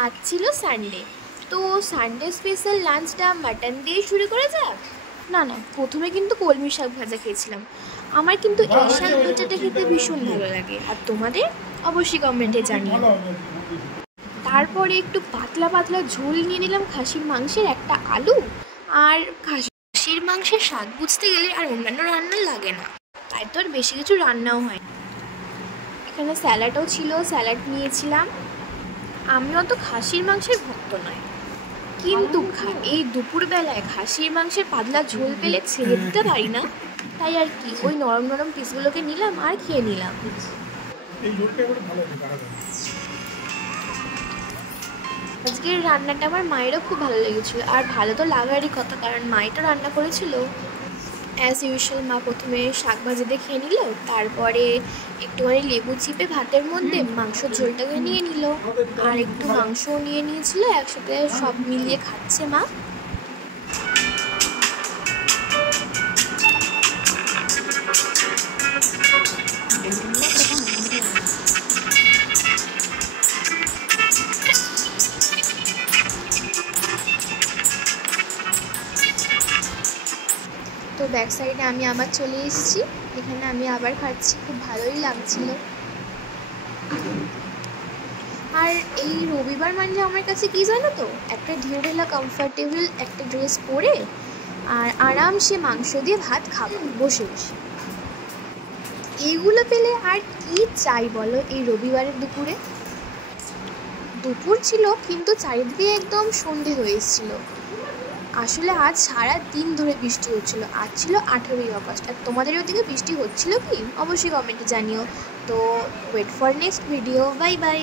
আজ ছিল সানডে, তো সানডে স্পেশাল লাঞ্চটা মাটন দিয়ে শুরু করা যাক। না না, প্রথমে কিন্তু কলমি শাক ভাজা খেয়েছিলাম। আমার কিন্তু এই শাক ভাজাটা খেতে ভীষণ ভালো লাগে, আর তোমাদের অবশ্যই কমেন্টে জানিও। তারপরে একটু পাতলা পাতলা ঝোল নিয়ে নিলাম খাসির মাংসের, একটা আলু। আর খাসির মাংসের স্বাদ বুঝতে গেলে আর অন্যান্য রান্না লাগে না, তাই তো আর বেশি কিছু রান্নাও হয়। এখানে স্যালাডও ছিল, স্যালাড নিয়েছিলাম। আমি অত খাসির মাংসের ভক্ত নয়, কিন্তু এই দুপুরবেলায় খাসির মাংসের পাতলা ঝোল পেলে ছেড়ে দিতে পারি না, তাই আর কি ওই নরম নরম পিসগুলোকে নিলাম আর খেয়ে নিলাম। আজকের রান্নাটা আমার মায়েরও খুব ভালো লেগেছিলো, আর ভালো তো লাগারই কথা, কারণ মাই তো রান্না করেছিল। অ্যাজ ইউজুয়াল মা প্রথমে শাক ভাজি দিয়ে খেয়ে নিল, তারপরে একটুখানি লেবু চিপে ভাতের মধ্যে মাংসর ঝোলটাকে নিয়ে নিল, আর একটু মাংসও নিয়ে নিয়েছিল, একসাথে সব মিলিয়ে খাচ্ছে মা। তো ব্যাক সাইডে আমি আবার চলে এসেছি, এখানে আমি আবার খাচ্ছি, খুব ভালোই লাগছিল। আর এই রবিবার মানে আমার কাছে কি জানো তো, একটা ঢিলেঢালা কমফর্টেবল একটা ড্রেস পরে আর আরামসে মাংস দিয়ে ভাত খাবো বসে বসে। এইগুলো পেলে আর কি চাই বলো এই রবিবারের দুপুরে। দুপুর ছিল কিন্তু চারিদিকে একদম সন্ধে হয়ে এসেছিলো। আসলে আজ সারা দিন ধরে বৃষ্টি হচ্ছিলো, আজ ছিল 18ই অগস্ট। আর তোমাদের ওদিকে বৃষ্টি হচ্ছিল কি অবশ্যই কমেন্টে জানিও। তো wait for next video, bye by.